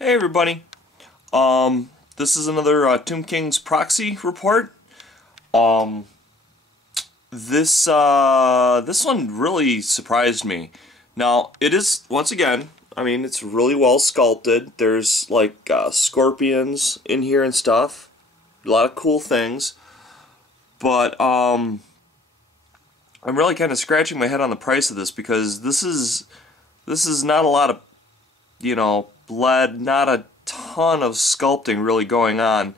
Hey everybody, this is another Tomb King's proxy report. Um, this one really surprised me. Now, it is, once again, I mean, it's really well sculpted. There's like scorpions in here and stuff. A lot of cool things. But I'm really kind of scratching my head on the price of this because this is not a lot of, lead, not a ton of sculpting really going on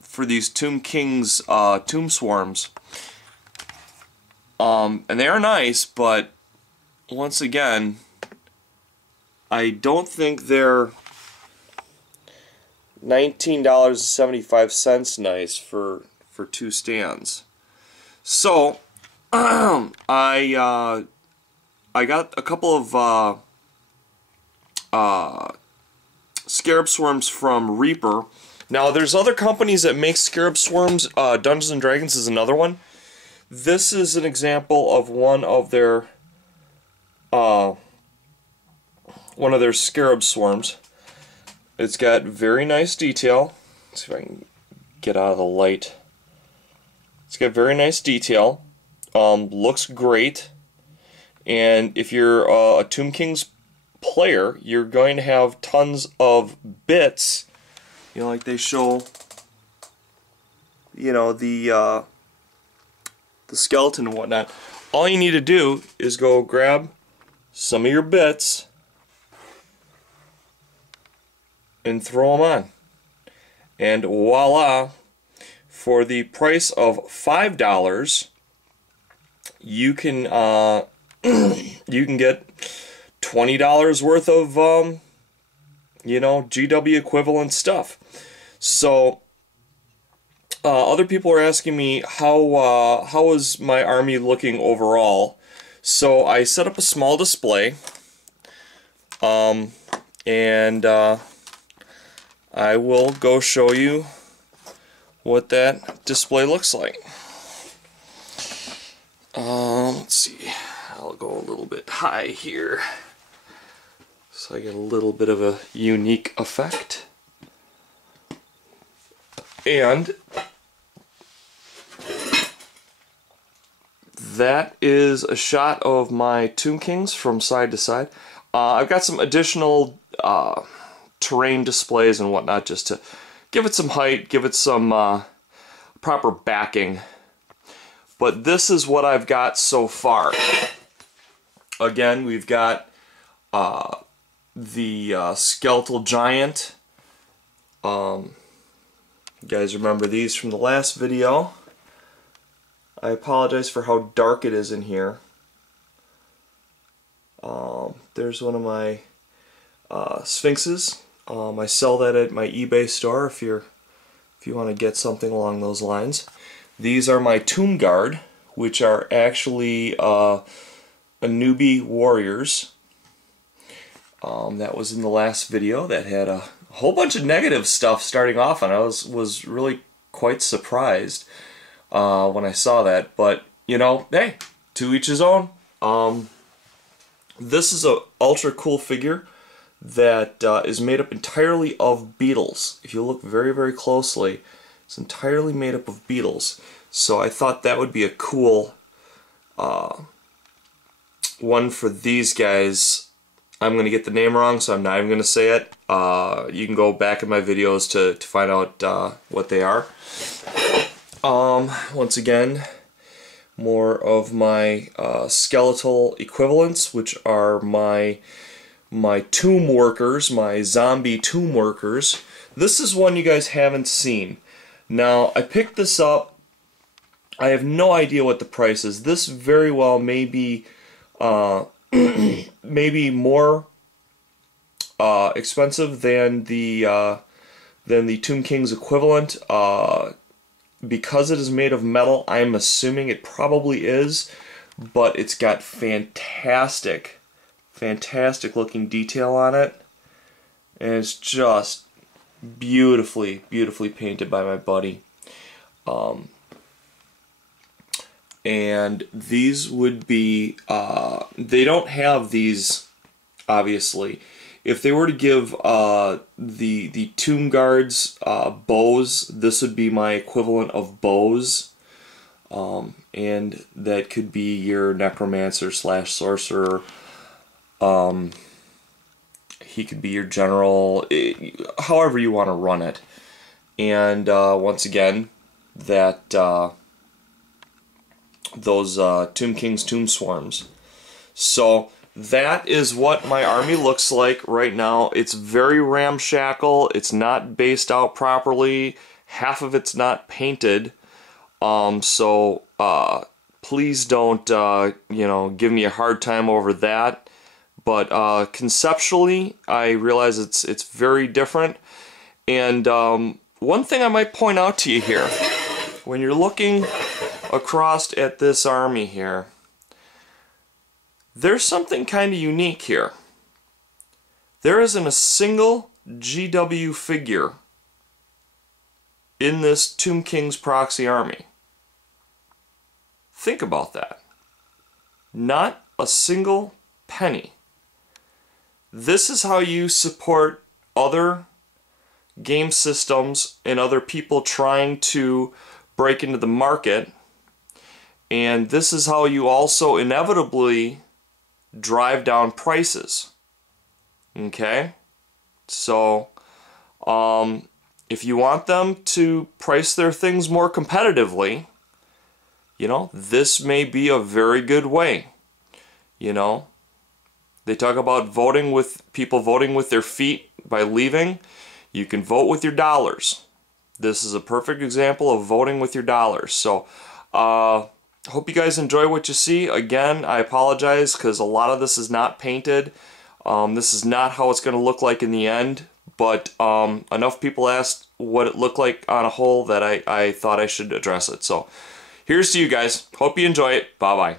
for these Tomb King's tomb swarms. And they are nice, but once again, I don't think they're $19.75 nice for two stands. So I got a couple of scarab swarms from Reaper. Now there's other companies that make scarab swarms. Dungeons and Dragons is another one. This is an example of one of their scarab swarms. It's got very nice detail. Let's see if I can get out of the light. It's got very nice detail. Looks great. And if you're a Tomb King's player, you're going to have tons of bits, like they show, the skeleton and whatnot. All you need to do is go grab some of your bits and throw them on, and voila, for the price of $5 you can you can get $20 worth of GW equivalent stuff. So other people are asking me how is my army looking overall. So I set up a small display, and I will go show you what that display looks like. Let's see, I'll go a little bit high here so I get a little bit of a unique effect. And that is a shot of my Tomb Kings from side to side. I've got some additional terrain displays and whatnot just to give it some height, give it some proper backing. But this is what I've got so far. Again, we've got the skeletal giant. You guys remember these from the last video. I apologize for how dark it is in here. There's one of my sphinxes. I sell that at my eBay store if you want to get something along those lines. These are my Tomb Guard, which are actually Anubi warriors. That was in the last video. That had a whole bunch of negative stuff starting off, and I was really quite surprised when I saw that. But hey, to each his own. This is a ultra cool figure that is made up entirely of beetles. If you look very, very closely, it's entirely made up of beetles. So I thought that would be a cool one for these guys. I'm going to get the name wrong, so I'm not even going to say it. You can go back in my videos to find out what they are. Once again, more of my skeletal equivalents, which are my tomb workers, my zombie tomb workers. This is one you guys haven't seen. Now, I picked this up. I have no idea what the price is. This very well may be maybe more expensive than the Tomb King's equivalent. Because it is made of metal, I'm assuming it probably is, but it's got fantastic looking detail on it, and it's just beautifully painted by my buddy. And these would be they don't have these, obviously, if they were to give the Tomb Guards bows, this would be my equivalent of bows. And that could be your necromancer slash sorcerer. He could be your general, however you want to run it. And once again, that those Tomb Kings, Tomb Swarms. So that is what my army looks like right now. It's very ramshackle. It's not based out properly. Half of it's not painted. So please don't give me a hard time over that. But conceptually, I realize it's very different. And one thing I might point out to you here, when you're looking across at this army here, there's something kind of unique here. There isn't a single GW figure in this Tomb Kings proxy army. Think about that. Not a single penny. This is how you support other game systems and other people trying to break into the market. And this is how you also inevitably drive down prices. Okay? So, if you want them to price their things more competitively, this may be a very good way. They talk about people voting with their feet by leaving. You can vote with your dollars. This is a perfect example of voting with your dollars. So, hope you guys enjoy what you see. Again, I apologize because a lot of this is not painted. This is not how it's going to look like in the end. But enough people asked what it looked like on a whole that I thought I should address it. So, here's to you guys. Hope you enjoy it. Bye-bye.